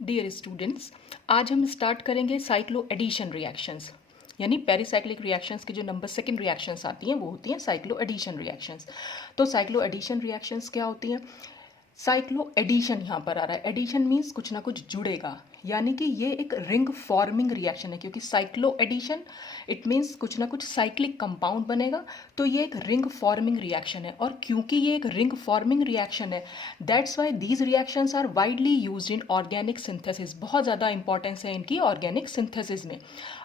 Dear students, आज हम start करेंगे साइक्लो एडिशन रिएक्शंस। यानी पेरिसाइक्लिक रिएक्शंस के जो नंबर सेकंड रिएक्शंस आती हैं वो होती हैं साइक्लो एडिशन रिएक्शंस। तो साइक्लो एडिशन रिएक्शंस क्या होती हैं? साइक्लो एडिशन यहाँ पर आ रहा है। एडिशन मीन्स कुछ ना कुछ जुड़ेगा, यानी कि ये एक रिंग फॉर्मिंग रिएक्शन है, क्योंकि साइक्लो एडिशन इट मीन्स कुछ ना कुछ साइक्लिक कंपाउंड बनेगा। तो ये एक रिंग फॉर्मिंग रिएक्शन है, और क्योंकि ये एक रिंग फॉर्मिंग रिएक्शन है, that's why these reactions are widely used in organic synthesis. बहुत ज़्यादा इंपॉर्टेंस है इनकी ऑर्गेनिक सिंथेसिस में।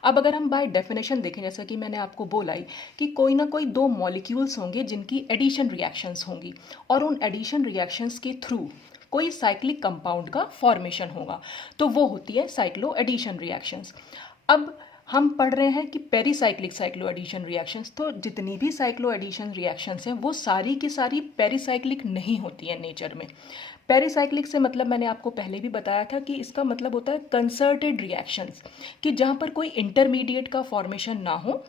अब अगर हम बाय डेफिनेशन देखें, जैसा कि मैंने आपको बोला ही कि कोई ना कोई दो मॉलिक्यूल्स होंगे जिनकी एडिशन रिएक्शंस होंगी, और उन एडिशन रिएक्शंस के थ्रू कोई साइक्लिक कंपाउंड का फॉर्मेशन होगा, तो वो होती है साइक्लो एडिशन रिएक्शंस। अब हम पढ़ रहे हैं कि पेरिसाइक्लिक साइक्लो एडिशन रिएक्शंस, तो जितनी भी साइक्लो एडिशन रिएक्शंस हैं वो सारी की सारी पेरिसाइक्लिक नहीं होती है नेचर में। पेरिसाइक्लिक से मतलब मैंने आपको पहले भी बताया था कि इसका मतलब होता है कंसर्टेड रिएक्शंस, कि जहाँ पर कोई इंटरमीडिएट का फॉर्मेशन ना हो,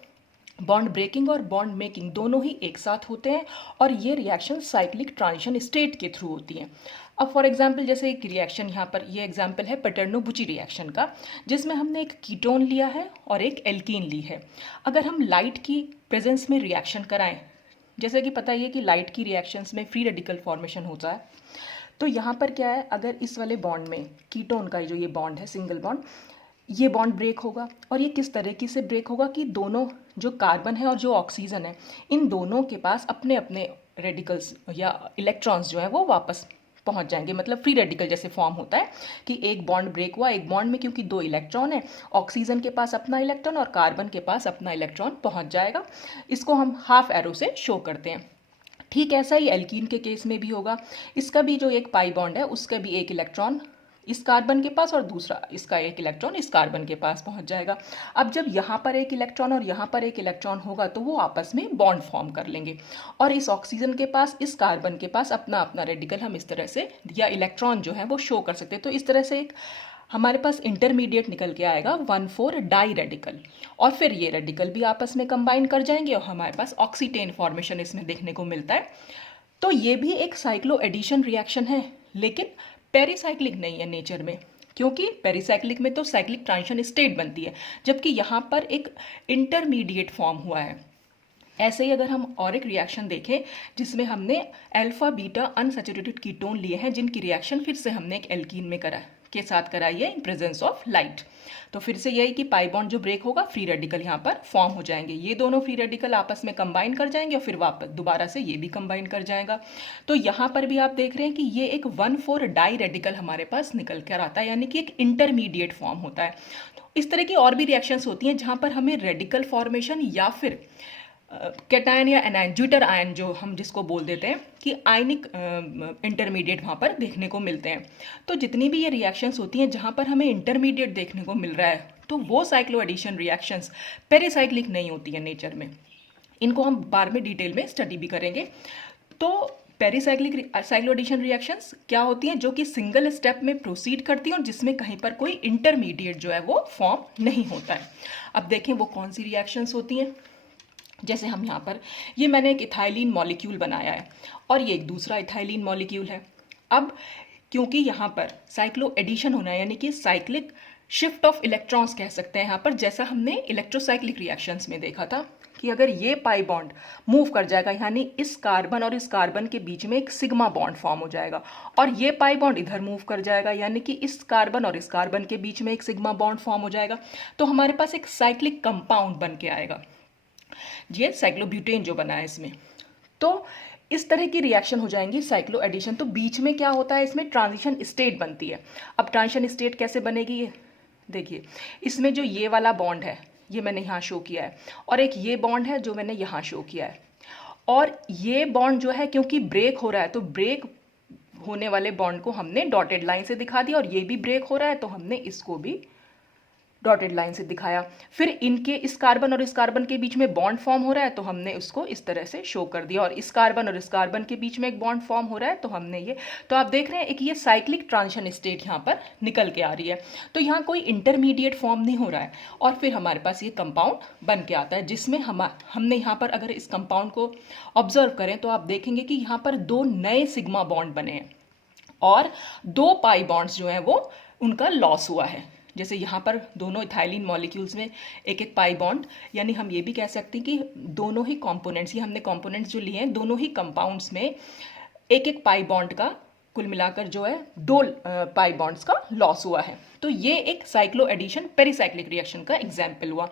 बॉन्ड ब्रेकिंग और बॉन्ड मेकिंग दोनों ही एक साथ होते हैं, और ये रिएक्शन साइक्लिक ट्रांजिशन स्टेट के थ्रू होती हैं। अब फॉर एग्जांपल जैसे एक रिएक्शन यहाँ पर, ये एग्जांपल है पैटर्नो-बुची रिएक्शन का, जिसमें हमने एक कीटोन लिया है और एक एल्कीन ली है। अगर हम लाइट की प्रेजेंस में रिएक्शन कराएं, जैसे कि पता ही है कि लाइट की रिएक्शंस में फ्री रेडिकल फॉर्मेशन होता है, तो यहाँ पर क्या है, अगर इस वाले बॉन्ड में कीटोन का जो ये बॉन्ड है सिंगल बॉन्ड, ये बॉन्ड ब्रेक होगा, और ये किस तरीके से ब्रेक होगा कि दोनों जो कार्बन है और जो ऑक्सीजन है, इन दोनों के पास अपने अपने रेडिकल्स या इलेक्ट्रॉन्स जो है वो वापस पहुंच जाएंगे। मतलब फ्री रेडिकल जैसे फॉर्म होता है कि एक बॉन्ड ब्रेक हुआ, एक बॉन्ड में क्योंकि दो इलेक्ट्रॉन है, ऑक्सीजन के पास अपना इलेक्ट्रॉन और कार्बन के पास अपना इलेक्ट्रॉन पहुंच जाएगा। इसको हम हाफ एरो से शो करते हैं। ठीक ऐसा ही एल्कीन के केस में भी होगा। इसका भी जो एक पाई बॉन्ड है उसका भी एक इलेक्ट्रॉन इस कार्बन के पास और दूसरा इसका एक इलेक्ट्रॉन इस कार्बन के पास पहुंच जाएगा। अब जब यहाँ पर एक इलेक्ट्रॉन और यहाँ पर एक इलेक्ट्रॉन होगा तो वो आपस में बॉन्ड फॉर्म कर लेंगे, और इस ऑक्सीजन के पास इस कार्बन के पास अपना अपना रेडिकल हम इस तरह से या इलेक्ट्रॉन जो है वो शो कर सकते हैं। तो इस तरह से एक हमारे पास इंटरमीडिएट निकल के आएगा 1,4 डाई रेडिकल, और फिर ये रेडिकल भी आपस में कंबाइन कर जाएंगे और हमारे पास ऑक्सीटेन फॉर्मेशन इसमें देखने को मिलता है। तो ये भी एक साइक्लो एडिशन रिएक्शन है, लेकिन पेरिसाइक्लिक नहीं है नेचर में, क्योंकि पेरिसाइक्लिक में तो साइक्लिक ट्रांजिशन स्टेट बनती है, जबकि यहाँ पर एक इंटरमीडिएट फॉर्म हुआ है। ऐसे ही अगर हम और एक रिएक्शन देखें जिसमें हमने अल्फा बीटा अनसैचुरेटेड कीटोन लिए हैं, जिनकी रिएक्शन फिर से हमने एक एल्कीन में करा के साथ कराई है इन प्रेजेंस ऑफ लाइट, तो फिर से यही कि पाई बॉन्ड जो ब्रेक होगा, फ्री रेडिकल यहाँ पर फॉर्म हो जाएंगे, ये दोनों फ्री रेडिकल आपस में कंबाइन कर जाएंगे और फिर वापस दोबारा से ये भी कंबाइन कर जाएगा। तो यहाँ पर भी आप देख रहे हैं कि ये एक 1,4 डाई रेडिकल हमारे पास निकल कर आता है, यानी कि एक इंटरमीडिएट फॉर्म होता है। तो इस तरह की और भी रिएक्शंस होती हैं जहाँ पर हमें रेडिकल फॉर्मेशन या फिर कैटायन या एनायन, ज्यूटर आयन जो हम जिसको बोल देते हैं कि आयनिक इंटरमीडिएट वहाँ पर देखने को मिलते हैं। तो जितनी भी ये रिएक्शंस होती हैं जहाँ पर हमें इंटरमीडिएट देखने को मिल रहा है, तो वो साइक्लो एडिशन रिएक्शंस पेरिसाइक्लिक नहीं होती है नेचर में। इनको हम बाद में डिटेल में स्टडी भी करेंगे। तो पेरिसाइक्लिक साइक्लो एडिशन रिएक्शंस क्या होती हैं, जो कि सिंगल स्टेप में प्रोसीड करती हैं और जिसमें कहीं पर कोई इंटरमीडिएट जो है वो फॉर्म नहीं होता है। अब देखें वो कौन सी रिएक्शंस होती हैं। जैसे हम यहाँ पर, ये मैंने एक इथाइलिन मॉलिक्यूल बनाया है और ये एक दूसरा इथाइलिन मॉलिक्यूल है। अब क्योंकि यहाँ पर साइक्लो एडिशन होना है, यानी कि साइक्लिक शिफ्ट ऑफ इलेक्ट्रॉन्स कह सकते हैं यहाँ पर, जैसा हमने इलेक्ट्रोसाइक्लिक रिएक्शंस में देखा था कि अगर ये पाई बॉन्ड मूव कर जाएगा, यानी इस कार्बन और इस कार्बन के बीच में एक सिग्मा बॉन्ड फॉर्म हो जाएगा, और ये पाई बॉन्ड इधर मूव कर जाएगा, यानी कि इस कार्बन और इस कार्बन के बीच में एक सिग्मा बॉन्ड फॉर्म हो जाएगा, तो हमारे पास एक साइक्लिक कंपाउंड बन के आएगा, ये साइक्लोब्यूटेन जो बना है इसमें। तो इस तरह की रिएक्शन हो जाएंगी साइक्लो एडिशन। तो बीच में क्या होता है, इसमें ट्रांजिशन स्टेट बनती है। अब ट्रांजिशन स्टेट कैसे बनेगी, ये देखिए, इसमें जो ये वाला बॉन्ड है ये मैंने यहाँ शो किया है, और एक ये बॉन्ड है जो मैंने यहाँ शो किया है, और ये बॉन्ड जो है क्योंकि ब्रेक हो रहा है, तो ब्रेक होने वाले बॉन्ड को हमने डॉटेड लाइन से दिखा दिया, और ये भी ब्रेक हो रहा है तो हमने इसको भी डॉटेड लाइन से दिखाया। फिर इनके इस कार्बन और इस कार्बन के बीच में बॉन्ड फॉर्म हो रहा है तो हमने उसको इस तरह से शो कर दिया, और इस कार्बन और इस कार्बन के बीच में एक बॉन्ड फॉर्म हो रहा है तो हमने ये, तो आप देख रहे हैं एक ये साइक्लिक ट्रांजिशन स्टेट यहाँ पर निकल के आ रही है। तो यहाँ कोई इंटरमीडिएट फॉर्म नहीं हो रहा है, और फिर हमारे पास ये कंपाउंड बन के आता है, जिसमें हमने यहाँ पर अगर इस कंपाउंड को ऑब्जर्व करें तो आप देखेंगे कि यहाँ पर दो नए सिग्मा बॉन्ड बने हैं, और 2 पाई बॉन्ड्स जो हैं वो उनका लॉस हुआ है। जैसे यहाँ पर दोनों इथाइलिन मॉलिक्यूल्स में एक एक पाई बॉन्ड, यानी हम ये भी कह सकते हैं कि दोनों ही कंपोनेंट्स, ये हमने कंपोनेंट्स जो लिए हैं दोनों ही कंपाउंड्स में एक एक पाई बॉन्ड का कुल मिलाकर जो है 2 पाई बॉन्ड्स का लॉस हुआ है। तो ये एक साइक्लो एडिशन पेरिसाइक्लिक रिएक्शन का एग्जाम्पल हुआ।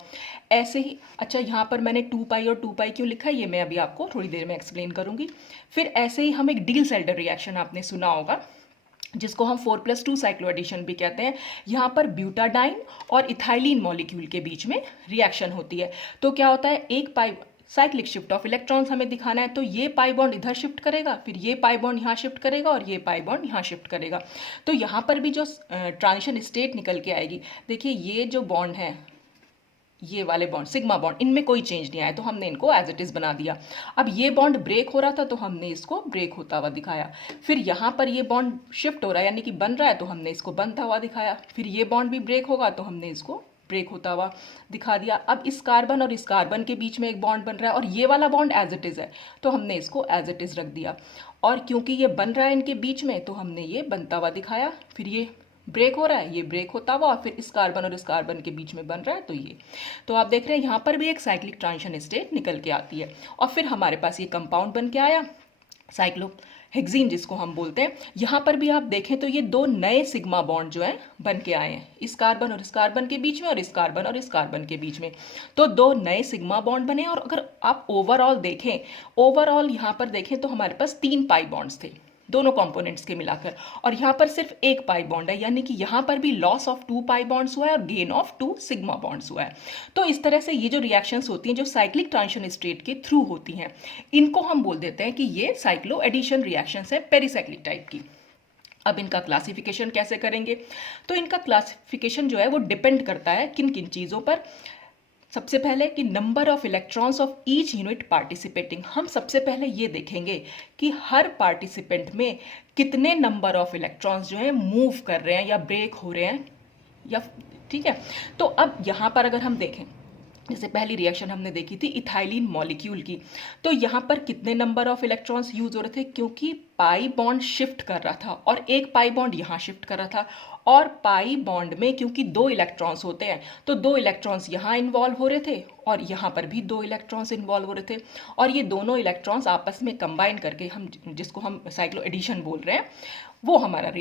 ऐसे ही अच्छा, यहाँ पर मैंने 2 पाई और 2 पाई क्यों लिखा है ये मैं अभी आपको थोड़ी देर में एक्सप्लेन करूंगी। फिर ऐसे ही हम एक डील-सेल्डर रिएक्शन आपने सुना होगा जिसको हम 4+2 साइक्लो एडिशन भी कहते हैं। यहाँ पर ब्यूटाडाइन और इथाइलिन मॉलिक्यूल के बीच में रिएक्शन होती है। तो क्या होता है, एक पाई साइक्लिक शिफ्ट ऑफ इलेक्ट्रॉन्स हमें दिखाना है, तो ये पाई बॉन्ड इधर शिफ्ट करेगा, फिर ये पाई बॉन्ड यहाँ शिफ्ट करेगा और ये पाई बॉन्ड यहाँ शिफ्ट करेगा। तो यहाँ पर भी जो ट्रांजिशन स्टेट निकल के आएगी, देखिए ये जो बॉन्ड है, ये वाले बॉन्ड सिग्मा बॉन्ड, इनमें कोई चेंज नहीं आया तो हमने इनको एज इट इज बना दिया। अब ये बॉन्ड ब्रेक हो रहा था तो हमने इसको ब्रेक होता हुआ दिखाया। फिर यहाँ पर ये बॉन्ड शिफ्ट हो रहा है यानी कि बन रहा है तो हमने इसको बनता हुआ दिखाया। फिर ये बॉन्ड भी ब्रेक होगा तो हमने इसको ब्रेक होता हुआ दिखा दिया। अब इस कार्बन और इस कार्बन के बीच में एक बॉन्ड बन रहा है और ये वाला बॉन्ड एज इट इज है तो हमने इसको एज इट इज रख दिया। और क्योंकि ये बन रहा है इनके बीच में तो हमने ये बनता हुआ दिखाया। फिर ये ब्रेक हो रहा है, ये ब्रेक होता हुआ, और फिर इस कार्बन और इस कार्बन के बीच में बन रहा है तो ये। तो आप देख रहे हैं यहाँ पर भी एक साइक्लिक ट्रांजिशन स्टेट निकल के आती है। और फिर हमारे पास ये कंपाउंड बन के आया साइक्लोहेक्सीन जिसको हम बोलते हैं। यहाँ पर भी आप देखें तो ये 2 नए सिग्मा बॉन्ड जो हैं बन के आए हैं, इस कार्बन और इस कार्बन के बीच में और इस कार्बन और इस कार्बन के बीच में। तो 2 नए सिग्मा बॉन्ड बने। और अगर आप ओवरऑल देखें, ओवरऑल यहाँ पर देखें तो हमारे पास 3 पाई बॉन्ड्स थे दोनों कंपोनेंट्स के मिलाकर, और यहाँ पर सिर्फ 1 पाई बॉन्ड है, यानी कि यहाँ पर भी लॉस ऑफ 2 पाई बॉन्ड्स हुआ है और गेन ऑफ 2 सिग्मा बॉन्ड्स हुआ है। तो इस तरह से ये जो रिएक्शंस होती हैं जो साइक्लिक ट्रांजिशन स्टेट के थ्रू होती हैं, इनको हम बोल देते हैं कि ये साइक्लो एडिशन रिएक्शंस है पेरिसाइक्लिक टाइप की। अब इनका क्लासिफिकेशन कैसे करेंगे, तो इनका क्लासिफिकेशन जो है वो डिपेंड करता है किन किन चीज़ों पर। सबसे पहले कि number of electrons of each unit participating. हम सबसे पहले ये देखेंगे कि हर पार्टिसिपेंट में कितने नंबर ऑफ इलेक्ट्रॉन्स जो हैं मूव कर रहे हैं या ब्रेक हो रहे हैं, या ठीक है। तो अब यहाँ पर अगर हम देखें, जैसे पहली रिएक्शन हमने देखी थी इथाइलिन मॉलिक्यूल की, तो यहाँ पर कितने नंबर ऑफ इलेक्ट्रॉन्स यूज हो रहे थे, क्योंकि पाई बॉन्ड शिफ्ट कर रहा था और एक पाई बॉन्ड यहाँ शिफ्ट कर रहा था। और पाई बॉन्ड में क्योंकि 2 इलेक्ट्रॉन्स होते हैं तो 2 इलेक्ट्रॉन्स यहाँ इन्वॉल्व हो रहे थे और यहाँ पर भी 2 इलेक्ट्रॉन्स इन्वॉल्व हो रहे थे, और ये दोनों इलेक्ट्रॉन्स आपस में कंबाइन करके हम जिसको हम साइक्लो एडिशन बोल रहे हैं वो हमारा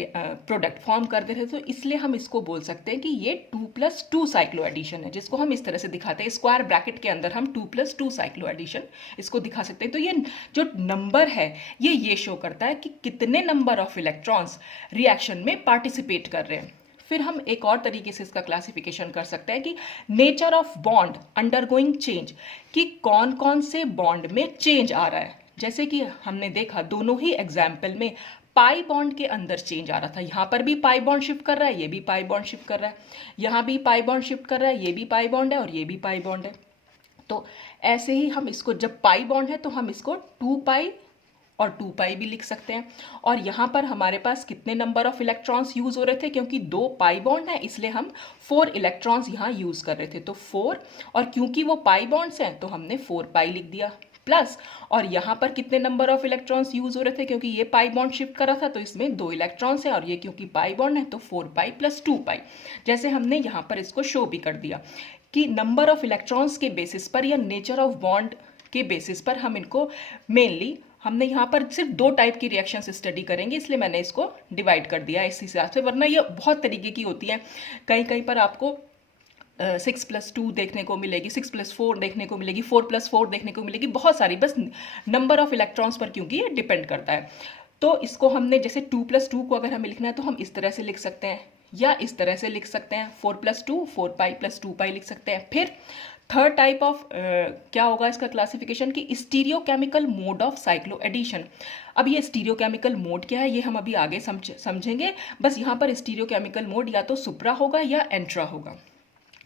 प्रोडक्ट फॉर्म कर देते थे। तो इसलिए हम इसको बोल सकते हैं कि ये 2+2 साइक्लो एडिशन है, जिसको हम इस तरह से दिखाते हैं, स्क्वायर ब्रैकेट के अंदर हम 2+2 साइक्लो एडिशन इसको दिखा सकते हैं। तो ये जो नंबर है ये शो करता है कि कितने नंबर ऑफ इलेक्ट्रॉन्स रिएक्शन में पार्टिसिपेट कर रहे हैं। फिर हम एक और तरीके से इसका क्लासिफिकेशन कर सकते हैं कि nature of bond undergoing change, कि कौन कौन से बॉन्ड में चेंज आ रहा है। जैसे कि हमने देखा दोनों ही एग्जाम्पल में पाई बॉन्ड के अंदर चेंज आ रहा था, यहाँ पर भी पाई बॉन्ड शिफ्ट कर रहा है, ये भी पाई बॉन्ड शिफ्ट कर रहा है, यहाँ भी पाई बॉन्ड शिफ्ट कर रहा है, ये भी पाई बॉन्ड है और ये भी पाई बॉन्ड है। तो ऐसे ही हम इसको, जब पाई बॉन्ड है तो हम इसको 2 पाई और 2 पाई भी लिख सकते हैं। और यहाँ पर हमारे पास कितने नंबर ऑफ इलेक्ट्रॉन्स यूज हो रहे थे, क्योंकि 2 पाई बॉन्ड है इसलिए हम 4 इलेक्ट्रॉन्स यहाँ यूज कर रहे थे, तो 4, और क्योंकि वो पाई बॉन्ड्स हैं तो हमने 4 पाई लिख दिया प्लस। और यहाँ पर कितने नंबर ऑफ इलेक्ट्रॉन्स यूज हो रहे थे, क्योंकि ये पाई बॉन्ड शिफ्ट कर रहा था तो इसमें 2 इलेक्ट्रॉन्स हैं, और ये क्योंकि पाई बॉन्ड है तो 4 पाई प्लस 2 पाई। जैसे हमने यहाँ पर इसको शो भी कर दिया कि नंबर ऑफ इलेक्ट्रॉन्स के बेसिस पर या नेचर ऑफ बॉन्ड के बेसिस पर हम इनको मेनली, हमने यहाँ पर सिर्फ 2 टाइप की रिएक्शंस स्टडी करेंगे इसलिए मैंने इसको डिवाइड कर दिया इस हिसाब से, वरना ये बहुत तरीके की होती हैं। कहीं कहीं पर आपको 6+2 देखने को मिलेगी, 6+4 देखने को मिलेगी, 4+4 देखने को मिलेगी, बहुत सारी, बस नंबर ऑफ इलेक्ट्रॉन्स पर क्योंकि ये डिपेंड करता है। तो इसको हमने जैसे 2+2 को अगर हमें लिखना है तो हम इस तरह से लिख सकते हैं या इस तरह से लिख सकते हैं, 4+2 4 पाई प्लस 2 पाई लिख सकते हैं। फिर थर्ड टाइप ऑफ क्या होगा इसका क्लासिफिकेशन की stereochemical mode of cycloaddition. अब ये स्टीरियोकेमिकल मोड क्या है ये हम अभी आगे समझेंगे। बस यहाँ पर स्टीरियोकेमिकल मोड या तो सुप्रा होगा या एंट्रा होगा।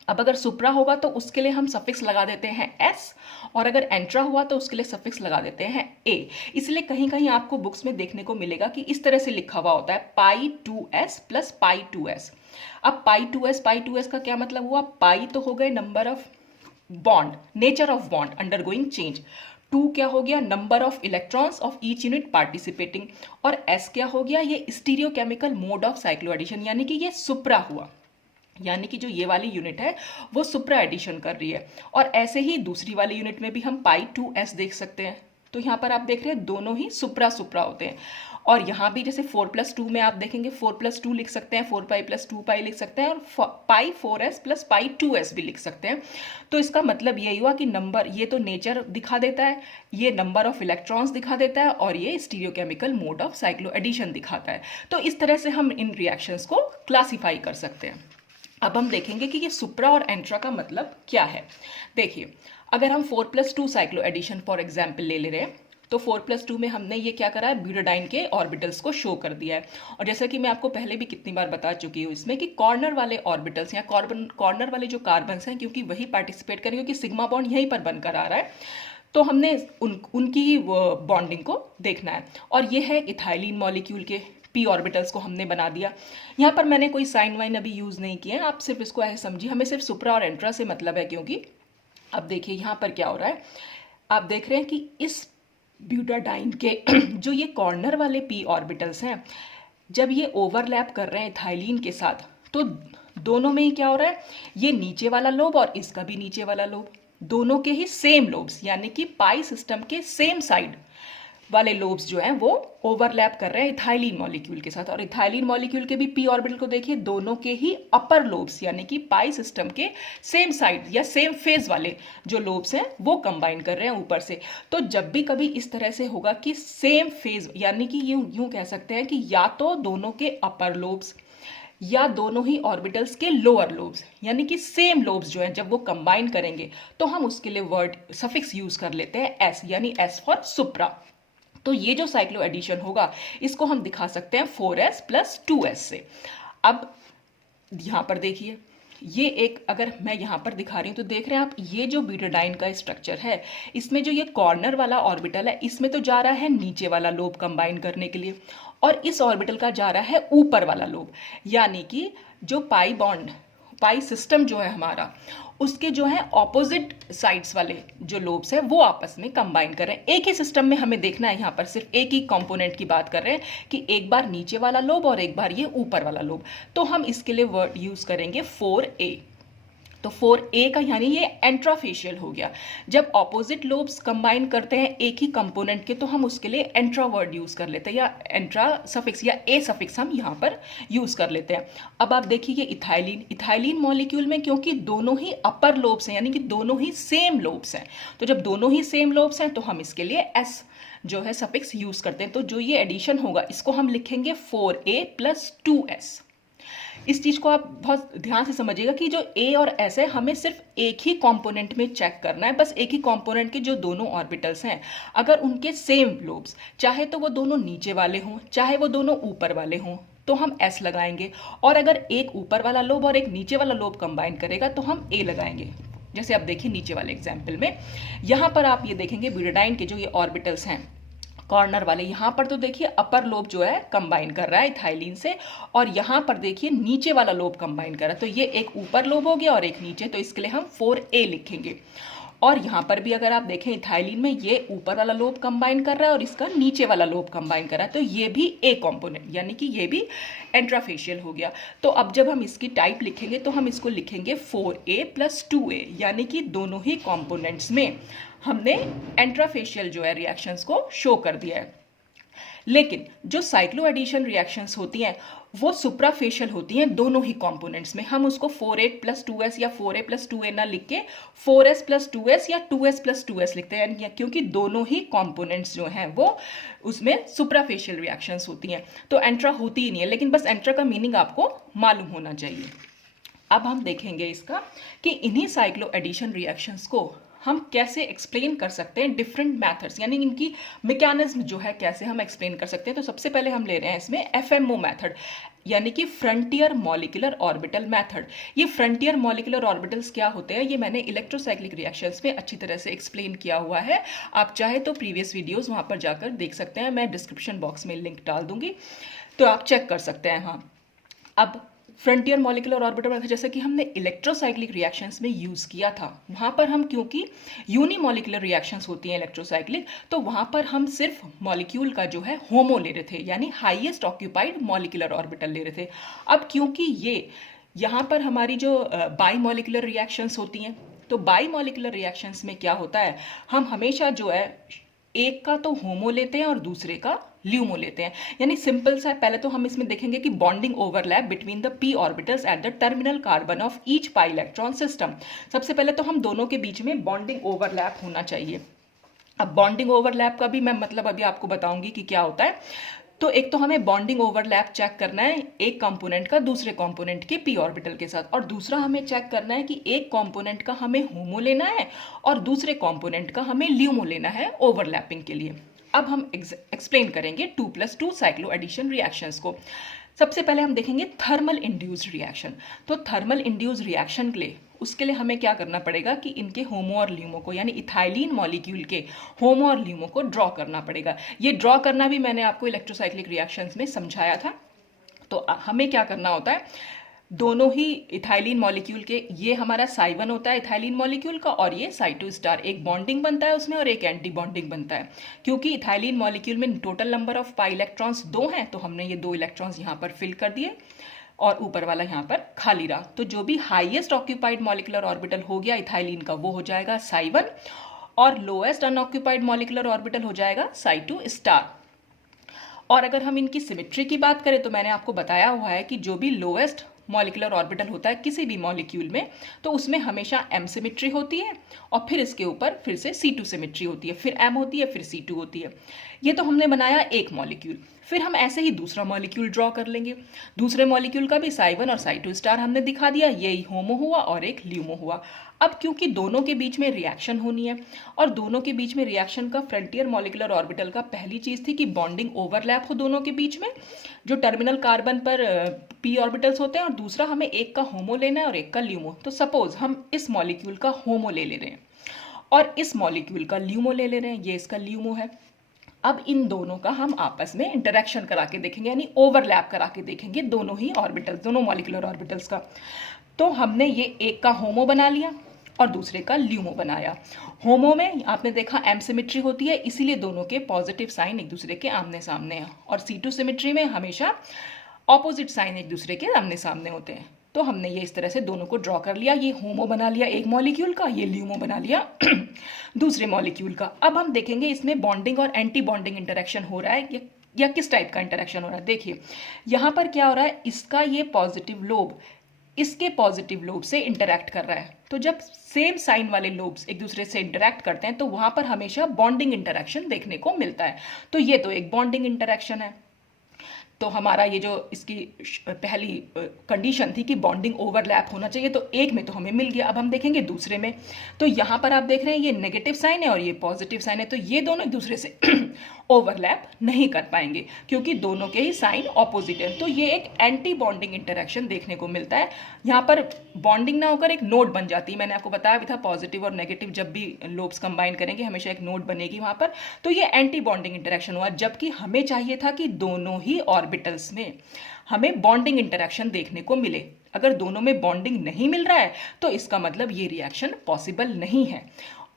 अब अगर सुप्रा होगा तो उसके लिए हम सफिक्स लगा देते हैं s, और अगर एंट्रा हुआ तो उसके लिए सफिक्स लगा देते हैं a। इसलिए कहीं कहीं आपको बुक्स में देखने को मिलेगा कि इस तरह से लिखा हुआ होता है π2s प्लस π2s। अब π2s का क्या मतलब हुआ, पाई तो हो गए number of bond, nature of bond undergoing change, 2 क्या हो गया, number of electrons of each unit participating, और S क्या हो गया, ये stereochemical mode of cycloaddition, यानी कि ये सुप्रा हुआ, यानी कि जो ये वाली यूनिट है वो सुप्रा एडिशन कर रही है। और ऐसे ही दूसरी वाली यूनिट में भी हम पाई 2s देख सकते हैं। तो यहाँ पर आप देख रहे हैं दोनों ही सुप्रा सुप्रा होते हैं। और यहाँ भी जैसे 4+2 में आप देखेंगे 4+2 लिख सकते हैं, 4 पाई प्लस 2 पाई लिख सकते हैं, और पाई 4s प्लस पाई 2s भी लिख सकते हैं। तो इसका मतलब यही हुआ कि नंबर, ये तो नेचर दिखा देता है, ये नंबर ऑफ इलेक्ट्रॉन्स दिखा देता है, और ये stereochemical mode of cycloaddition दिखाता है। तो इस तरह से हम इन रिएक्शंस को क्लासीफाई कर सकते हैं। अब हम देखेंगे कि ये सुप्रा और एंट्रा का मतलब क्या है। देखिए, अगर हम 4+2 साइक्लो एडिशन फॉर एग्जाम्पल ले रहे हैं, तो 4+2 में हमने ये क्या करा है, ब्यूटाडाइन के ऑर्बिटल्स को शो कर दिया है। और जैसा कि मैं आपको पहले भी कितनी बार बता चुकी हूँ इसमें कि कॉर्नर वाले ऑर्बिटल्स या कॉर्नर वाले जो कार्बन्स हैं, क्योंकि वही पार्टिसिपेट करेंगे, क्योंकि सिग्मा बॉन्ड यहीं पर बनकर आ रहा है, तो हमने उनकी बॉन्डिंग को देखना है। और ये है इथाइलिन मॉलिक्यूल के p ऑर्बिटल्स को हमने बना दिया। यहाँ पर मैंने कोई साइन वाइन अभी यूज़ नहीं किया है, आप सिर्फ इसको ऐसे समझिए, हमें सिर्फ सुप्रा और एंट्रा से मतलब है। क्योंकि अब देखिए यहाँ पर क्या हो रहा है, आप देख रहे हैं कि इस ब्यूटाडाइन के जो ये कॉर्नर वाले p ऑर्बिटल्स हैं, जब ये ओवरलैप कर रहे हैं इथाइलिन के साथ, तो दोनों में ही क्या हो रहा है, ये नीचे वाला लोब और इसका भी नीचे वाला लोब, दोनों के ही सेम लोब्स, यानी कि पाई सिस्टम के सेम साइड वाले लोब्स जो हैं वो ओवरलैप कर रहे हैं इथाइलिन मॉलिक्यूल के साथ। और इथाइलिन मॉलिक्यूल के भी p ऑर्बिटल को देखिए, दोनों के ही अपर लोब्स, यानी कि पाई सिस्टम के सेम साइड या सेम फेज वाले जो लोब्स हैं वो कंबाइन कर रहे हैं ऊपर से। तो जब भी कभी इस तरह से होगा कि सेम फेज, यानी कि यूं कह सकते हैं कि या तो दोनों के अपर लोब्स या दोनों ही ऑर्बिटल्स के लोअर लोब्स, यानी कि सेम लोब्स जो हैं जब वो कंबाइन करेंगे, तो हम उसके लिए वर्ड सफिक्स यूज कर लेते हैं s, यानी s फॉर सुप्रा। तो ये जो साइक्लो एडिशन होगा इसको हम दिखा सकते हैं 4s प्लस 2s से। अब यहाँ पर देखिए, ये एक, अगर मैं यहाँ पर दिखा रही हूँ तो देख रहे हैं आप, ये जो ब्यूटाडाइन का स्ट्रक्चर है, इसमें जो ये कॉर्नर वाला ऑर्बिटल है, इसमें तो जा रहा है नीचे वाला लोब कंबाइन करने के लिए, और इस ऑर्बिटल का जा रहा है ऊपर वाला लोब, यानी कि जो पाई बॉन्ड, पाई सिस्टम जो है हमारा, उसके जो है ऑपोजिट साइड्स वाले जो लोब्स है वो आपस में कंबाइन कर रहे हैं। एक ही सिस्टम में हमें देखना है, यहाँ पर सिर्फ एक ही कंपोनेंट की बात कर रहे हैं कि एक बार नीचे वाला लोब और एक बार ये ऊपर वाला लोब। तो हम इसके लिए वर्ड यूज करेंगे 4a। तो 4a का यानी ये एंट्राफेशियल हो गया। जब ऑपोजिट लोब्स कंबाइन करते हैं एक ही कंपोनेंट के, तो हम उसके लिए एंट्रा वर्ड यूज कर लेते हैं, या एंट्रा सफिक्स या ए सफिक्स हम यहाँ पर यूज कर लेते हैं। अब आप देखिए ये इथाइलिन मॉलिक्यूल में, क्योंकि दोनों ही अपर लोब्स हैं, यानी कि दोनों ही सेम लोब्स हैं, तो जब दोनों ही सेम लोब्स हैं तो हम इसके लिए एस जो है सफिक्स यूज करते हैं। तो जो ये एडिशन होगा इसको हम लिखेंगे 4a प्लस 2s। इस चीज को आप बहुत ध्यान से समझिएगा कि जो a और s है, हमें सिर्फ एक ही कंपोनेंट में चेक करना है, बस एक ही कंपोनेंट के जो दोनों ऑर्बिटल्स हैं, अगर उनके सेम लोब्स, चाहे तो वो दोनों नीचे वाले हों चाहे वो दोनों ऊपर वाले हों, तो हम s लगाएंगे। और अगर एक ऊपर वाला लोब और एक नीचे वाला लोब कंबाइन करेगा तो हम a लगाएंगे। जैसे आप देखिए नीचे वाले एग्जाम्पल में, यहाँ पर आप ये देखेंगे ब्यूटाडाइन के जो ये ऑर्बिटल्स हैं कॉर्नर वाले, यहाँ पर तो देखिए अपर लोब जो है कंबाइन कर रहा है इथाइलिन से, और यहाँ पर देखिए नीचे वाला लोब कंबाइन कर रहा है। तो ये एक ऊपर लोब हो गया और एक नीचे, तो इसके लिए हम 4a लिखेंगे। और यहाँ पर भी अगर आप देखें इथाइलिन में ये ऊपर वाला लोब कंबाइन कर रहा है और इसका नीचे वाला लोब कंबाइन कर रहा है, तो ये भी ए कॉम्पोनेंट, यानी कि ये भी एंट्राफेशियल हो गया। तो अब जब हम इसकी टाइप लिखेंगे तो हम इसको लिखेंगे 4a प्लस 2a, यानी कि दोनों ही कॉम्पोनेंट्स में हमने एंट्राफेशियल जो है रिएक्शंस को शो कर दिया है। लेकिन जो साइक्लो एडिशन रिएक्शंस होती हैं वो सुप्राफेशियल होती हैं दोनों ही कंपोनेंट्स में। हम उसको 4a प्लस 2s या 4a प्लस 2a ना लिख के 4s प्लस 2s या 2s प्लस 2s लिखते हैं, क्योंकि दोनों ही कंपोनेंट्स जो हैं वो उसमें सुप्राफेशियल रिएक्शंस होती हैं। तो एंट्रा होती ही नहीं है, लेकिन बस एंट्रा का मीनिंग आपको मालूम होना चाहिए। अब हम देखेंगे इसका कि इन्हीं साइक्लो एडिशन रिएक्शंस को हम कैसे एक्सप्लेन कर सकते हैं डिफरेंट मैथड्स, यानी इनकी मैकेनिज्म जो है कैसे हम एक्सप्लेन कर सकते हैं। तो सबसे पहले हम ले रहे हैं इसमें FMO मेथड, यानी कि फ्रंटियर मॉलिक्यूलर ऑर्बिटल मेथड। ये फ्रंटियर मॉलिक्यूलर ऑर्बिटल्स क्या होते हैं, ये मैंने इलेक्ट्रोसाइक्लिक रिएक्शंस में अच्छी तरह से एक्सप्लेन किया हुआ है। आप चाहे तो प्रीवियस वीडियोस वहाँ पर जाकर देख सकते हैं, मैं डिस्क्रिप्शन बॉक्स में लिंक डाल दूंगी, तो आप चेक कर सकते हैं। हाँ, अब फ्रंटियर मॉलिक्यूलर ऑर्बिटल जैसे कि हमने इलेक्ट्रोसाइक्लिक रिएक्शंस में यूज़ किया था, वहाँ पर हम क्योंकि यूनिमॉलिक्यूलर रिएक्शंस होती हैं इलेक्ट्रोसाइक्लिक, तो वहाँ पर हम सिर्फ मॉलिक्यूल का जो है होमो ले रहे थे, यानी हाईएस्ट ऑक्यूपाइड मॉलिक्यूलर ऑर्बिटल ले रहे थे। अब क्योंकि ये यहाँ पर हमारी जो बाई मॉलिक्यूलर रिएक्शंस होती हैं, तो बाई मॉलिक्यूलर रिएक्शंस में क्या होता है, हम हमेशा जो है एक का तो होमो लेते हैं और दूसरे का ल्यूमो लेते हैं। यानी सिंपल सा, पहले तो हम इसमें देखेंगे कि bonding overlap between the P orbitals at the terminal carbon of each pi electron system. सबसे पहले तो हम दोनों के बीच में बॉन्डिंग ओवरलैप होना चाहिए। अब बॉन्डिंग ओवरलैप का भी मैं मतलब अभी आपको बताऊंगी कि क्या होता है। तो एक तो हमें बॉन्डिंग ओवरलैप चेक करना है एक कंपोनेंट का दूसरे कंपोनेंट के पी ऑर्बिटल के साथ, और दूसरा हमें चेक करना है कि एक कंपोनेंट का हमें होमो लेना है और दूसरे कंपोनेंट का हमें ल्यूमो लेना है ओवरलैपिंग के लिए। अब हम एक्सप्लेन करेंगे 2+2 साइक्लो एडिशन रिएक्शंस को। सबसे पहले हम देखेंगे थर्मल इंड्यूस्ड रिएक्शन। तो थर्मल इंड्यूस्ड रिएक्शन के लिए, उसके लिए हमें क्या करना पड़ेगा कि इनके होमो और ल्यूमो को, यानी इथाइलिन मॉलिक्यूल के होमो और ल्यूमो को ड्रॉ करना पड़ेगा। ये ड्रॉ करना भी मैंने आपको इलेक्ट्रोसाइक्लिक रिएक्शंस में समझाया था। तो हमें क्या करना होता है, दोनों ही इथाइलिन मॉलिक्यूल के, ये हमारा साई1 होता है इथाइलिन मॉलिक्यूल का, और ये साई2 स्टार, एक बॉन्डिंग बनता है उसमें और एक एंटी बॉन्डिंग बनता है। क्योंकि इथाइलिन मॉलिक्यूल में total number of pi electrons 2 हैं, तो हमने ये 2 इलेक्ट्रॉन्स यहाँ पर फिल कर दिए और ऊपर वाला यहाँ पर खाली रहा। तो जो भी हाईएस्ट ऑक्यूपाइड मॉलिक्यूलर ऑर्बिटल हो गया इथाइलिन का, वो हो जाएगा साई1, और लोएस्ट अनऑक्यूपाइड मॉलिक्यूलर ऑर्बिटल हो जाएगा साई2 स्टार। और अगर हम इनकी सिमेट्री की बात करें, तो मैंने आपको बताया हुआ है कि जो भी लोएस्ट मॉलिक्यूलर ऑर्बिटल होता है किसी भी मॉलिक्यूल में, तो उसमें हमेशा m सिमेट्री होती है और फिर इसके ऊपर फिर से C2 सिमेट्री होती है, फिर m होती है, फिर C2 होती है। ये तो हमने बनाया एक मॉलिक्यूल। फिर हम ऐसे ही दूसरा मॉलिक्यूल ड्रॉ कर लेंगे। दूसरे मॉलिक्यूल का भी साई1 और साई2 स्टार हमने दिखा दिया, यही होमो हुआ और एक ल्यूमो हुआ। अब क्योंकि दोनों के बीच में रिएक्शन होनी है, और दोनों के बीच में रिएक्शन का फ्रंटियर मॉलिक्यूलर ऑर्बिटल का पहली चीज थी कि बॉन्डिंग ओवरलैप हो दोनों के बीच में, जो टर्मिनल कार्बन पर पी ऑर्बिटल्स होते हैं, और दूसरा हमें एक का होमो लेना है और एक का ल्यूमो। तो सपोज हम इस मॉलिक्यूल का होमो ले रहे हैं और इस मॉलिक्यूल का ल्यूमो ले रहे हैं, ये इसका ल्यूमो है। अब इन दोनों का हम आपस में इंटरेक्शन करा के देखेंगे, यानी ओवरलैप करा के देखेंगे दोनों ही ऑर्बिटल्स, दोनों मॉलिक्यूलर ऑर्बिटल्स का। तो हमने ये एक का होमो बना लिया और दूसरे का ल्यूमो बनाया। होमो में आपने देखा m सिमेट्री होती है, इसीलिए दोनों के पॉजिटिव साइन एक दूसरे के आमने सामने हैं, और C2 सिमेट्री में हमेशा ऑपोजिट साइन एक दूसरे के आमने सामने होते हैं। तो हमने ये इस तरह से दोनों को ड्रॉ कर लिया, ये होमो बना लिया एक मॉलिक्यूल का, ये ल्यूमो बना लिया दूसरे मॉलिक्यूल का। अब हम देखेंगे इसमें बॉन्डिंग और एंटी बॉन्डिंग इंटरेक्शन हो रहा है या किस टाइप का इंटरेक्शन हो रहा है। देखिए यहाँ पर क्या हो रहा है, इसका ये पॉजिटिव लोब इसके पॉजिटिव लोब से इंटरैक्ट कर रहा है। तो जब सेम साइन वाले लोब्स एक दूसरे से इंटरैक्ट करते हैं, तो वहां पर हमेशा बॉन्डिंग इंटरैक्शन देखने को मिलता है। तो ये तो एक बॉन्डिंग इंटरैक्शन है। तो हमारा ये जो इसकी पहली कंडीशन थी कि बॉन्डिंग ओवरलैप होना चाहिए, तो एक में तो हमें मिल गया। अब हम देखेंगे दूसरे में। तो यहाँ पर आप देख रहे हैं ये नेगेटिव साइन है और ये पॉजिटिव साइन है, तो ये दोनों एक दूसरे से ओवरलैप नहीं कर पाएंगे क्योंकि दोनों के ही साइन ऑपोजिट है। तो ये एक एंटी बॉन्डिंग इंटरेक्शन देखने को मिलता है। यहाँ पर बॉन्डिंग ना होकर एक नोड बन जाती है। मैंने आपको बताया भी था पॉजिटिव और नेगेटिव जब भी लोब्स कंबाइन करेंगे हमेशा एक नोड बनेगी वहां पर। तो ये एंटी बॉन्डिंग इंटरेक्शन हुआ, जबकि हमें चाहिए था कि दोनों ही ऑर्बिटल्स में हमें बॉन्डिंग इंटरेक्शन देखने को मिले। अगर दोनों में बॉन्डिंग नहीं मिल रहा है तो इसका मतलब ये रिएक्शन पॉसिबल नहीं है।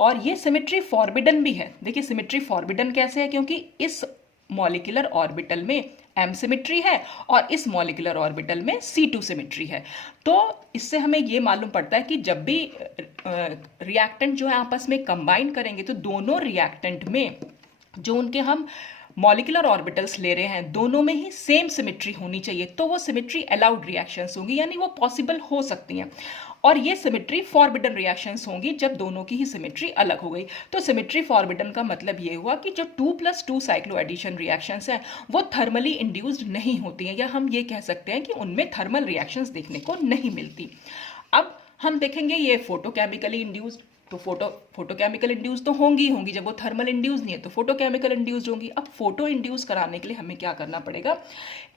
और ये सिमेट्री फॉरबिडन भी है। देखिए सिमेट्री फॉरबिडन कैसे है, क्योंकि इस मॉलिक्यूलर ऑर्बिटल में m सिमेट्री है और इस मॉलिक्यूलर ऑर्बिटल में C2 सिमेट्री है। तो इससे हमें ये मालूम पड़ता है कि जब भी रिएक्टेंट जो है आपस में कंबाइन करेंगे तो दोनों रिएक्टेंट में जो उनके हम मॉलिक्यूलर ऑर्बिटल्स ले रहे हैं दोनों में ही सेम सिमेट्री होनी चाहिए। तो वो सिमेट्री अलाउड रिएक्शंस होंगी, यानी वो पॉसिबल हो सकती हैं। और ये सिमेट्री फॉरबिडन रिएक्शंस होंगी जब दोनों की ही सिमेट्री अलग हो गई। तो सिमेट्री फॉरबिडन का मतलब ये हुआ कि जो 2+2 साइक्लो एडिशन रिएक्शंस हैं वो थर्मली इंड्यूस्ड नहीं होती हैं, या हम ये कह सकते हैं कि उनमें थर्मल रिएक्शंस देखने को नहीं मिलती। अब हम देखेंगे ये फोटोकेमिकली इंड्यूस्ड। तो फोटोकेमिकल इंड्यूस तो होंगी जब वो थर्मल इंड्यूस नहीं है तो फोटोकेमिकल इंड्यूस्ड होंगी। अब फोटो इंड्यूस कराने के लिए हमें क्या करना पड़ेगा,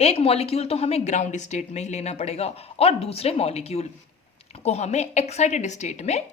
एक मॉलिक्यूल तो हमें ग्राउंड स्टेट में ही लेना पड़ेगा और दूसरे मॉलिक्यूल को हमें एक्साइटेड स्टेट में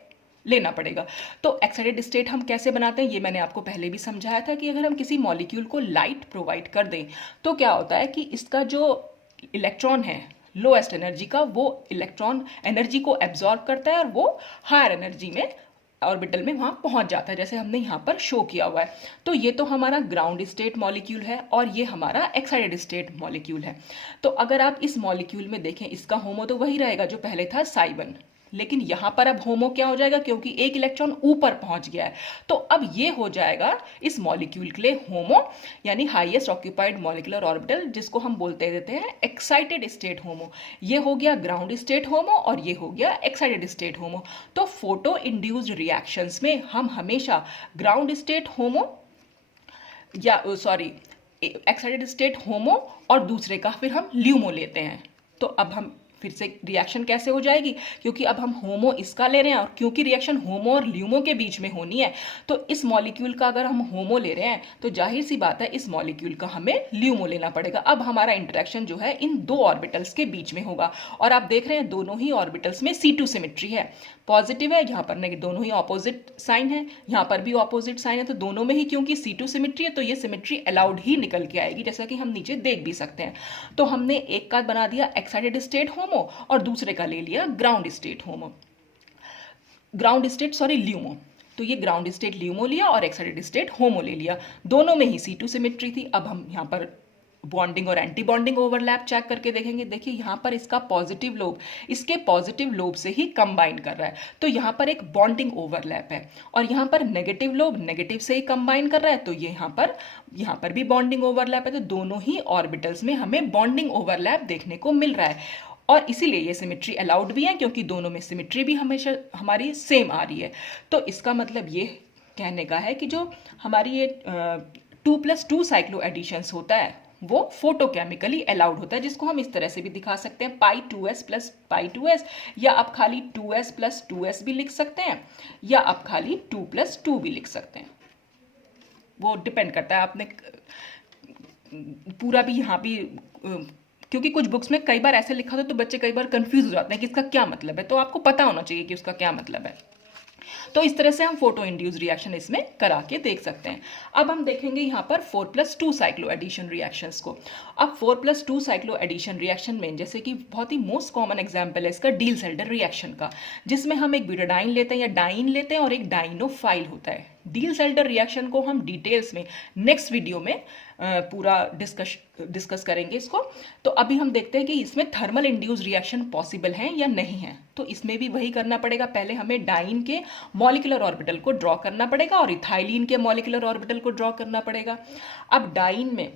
लेना पड़ेगा। तो एक्साइटेड स्टेट हम कैसे बनाते हैं ये मैंने आपको पहले भी समझाया था कि अगर हम किसी मॉलिक्यूल को लाइट प्रोवाइड कर दें तो क्या होता है कि इसका जो इलेक्ट्रॉन है लोएस्ट एनर्जी का वो इलेक्ट्रॉन एनर्जी को एब्जॉर्ब करता है और वो हायर एनर्जी में ऑर्बिटल में वहां पहुंच जाता है, जैसे हमने यहाँ पर शो किया हुआ है। तो ये तो हमारा ग्राउंड स्टेट मॉलिक्यूल है और ये हमारा एक्साइटेड स्टेट मॉलिक्यूल है। तो अगर आप इस मॉलिक्यूल में देखें, इसका होमो तो वही रहेगा जो पहले था साई 1, लेकिन यहां पर अब होमो क्या हो जाएगा, क्योंकि एक इलेक्ट्रॉन ऊपर पहुंच गया है, तो अब ये हो जाएगा इस मॉलिक्यूल के लिए होमो, यानी हाईएस्ट ऑक्यूपाइड मॉलिक्यूलर ऑर्बिटल, जिसको हम बोलते देते हैं एक्साइटेड स्टेट होमो। ये हो गया ग्राउंड स्टेट होमो और ये हो गया एक्साइटेड स्टेट होमो। तो फोटो इंड्यूस्ड रिएक्शंस में हम हमेशा ग्राउंड स्टेट होमो या सॉरी एक्साइटेड स्टेट होमो और दूसरे का फिर हम ल्यूमो लेते हैं। तो अब हम फिर से रिएक्शन कैसे हो जाएगी, क्योंकि अब हम होमो इसका ले रहे हैं और क्योंकि रिएक्शन होमो और ल्यूमो के बीच में होनी है, तो इस मॉलिक्यूल का अगर हम होमो ले रहे हैं तो जाहिर सी बात है इस मॉलिक्यूल का हमें ल्यूमो लेना पड़ेगा। अब हमारा इंटरेक्शन जो है इन दो ऑर्बिटल्स के बीच में होगा और आप देख रहे हैं दोनों ही ऑर्बिटल्स में C2 सिमेट्री है, पॉजिटिव है, यहाँ पर नेगेटिव, दोनों ही ऑपोजिट साइन है, यहाँ पर भी ऑपोजिट साइन है, तो दोनों में ही क्योंकि C2 सिमेट्री है तो ये सिमेट्री अलाउड ही निकल के आएगी, जैसा कि हम नीचे देख भी सकते हैं। तो हमने एक का बना दिया एक्साइटेड स्टेट होमो और दूसरे का ले लिया ग्राउंड स्टेट होमो, ग्राउंड स्टेट सॉरी ल्यूमो। तो ये ग्राउंड स्टेट ल्यूमो लिया और एक्साइटेड स्टेट होमो ले लिया, दोनों में ही C2 सिमेट्री थी। अब हम यहाँ पर बॉन्डिंग और एंटी बॉन्डिंग ओवरलैप चेक करके देखेंगे। देखिए यहाँ पर इसका पॉजिटिव लोब इसके पॉजिटिव लोब से ही कंबाइन कर रहा है, तो यहाँ पर एक बॉन्डिंग ओवरलैप है, और यहाँ पर नेगेटिव लोब नेगेटिव से ही कंबाइन कर रहा है, तो ये यहाँ पर भी बॉन्डिंग ओवरलैप है। तो दोनों ही ऑर्बिटल्स में हमें बॉन्डिंग ओवरलैप देखने को मिल रहा है और इसीलिए ये सिमेट्री अलाउड भी है, क्योंकि दोनों में सिमेट्री भी हमेशा हमारी सेम आ रही है। तो इसका मतलब ये कहने का है कि जो हमारी ये 2+2 साइक्लो एडिशंस होता है वो फोटोकेमिकली अलाउड होता है, जिसको हम इस तरह से भी दिखा सकते हैं π2s + π2s, या आप खाली 2s + 2s भी लिख सकते हैं, या आप खाली 2+2 भी लिख सकते हैं। वो डिपेंड करता है आपने पूरा भी यहाँ भी, क्योंकि कुछ बुक्स में कई बार ऐसे लिखा होता है तो बच्चे कई बार कंफ्यूज हो जाते हैं कि इसका क्या मतलब है, तो आपको पता होना चाहिए कि उसका क्या मतलब है। तो इस तरह से हम फोटो इंड्यूस रिएक्शन इसमें करा के देख सकते हैं। अब हम देखेंगे यहाँ पर 4+2 साइक्लो एडिशन रिएक्शंस को। अब 4+2 साइक्लो एडिशन रिएक्शन में जैसे कि बहुत ही मोस्ट कॉमन एग्जांपल है इसका डील सेल्डर रिएक्शन का, जिसमें हम एक ब्यूटाडाइन लेते हैं या डाइन लेते हैं और एक डाइनोफाइल होता है। डील सेल्डर रिएक्शन को हम डिटेल्स में नेक्स्ट वीडियो में पूरा डिस्कस करेंगे इसको। तो अभी हम देखते हैं कि इसमें थर्मल इंड्यूस रिएक्शन पॉसिबल है या नहीं है। तो इसमें भी वही करना पड़ेगा, पहले हमें डाइन के मॉलिक्यूलर ऑर्बिटल को ड्रॉ करना पड़ेगा और इथाइलिन के मॉलिक्यूलर ऑर्बिटल को ड्रॉ करना पड़ेगा। अब डाइन में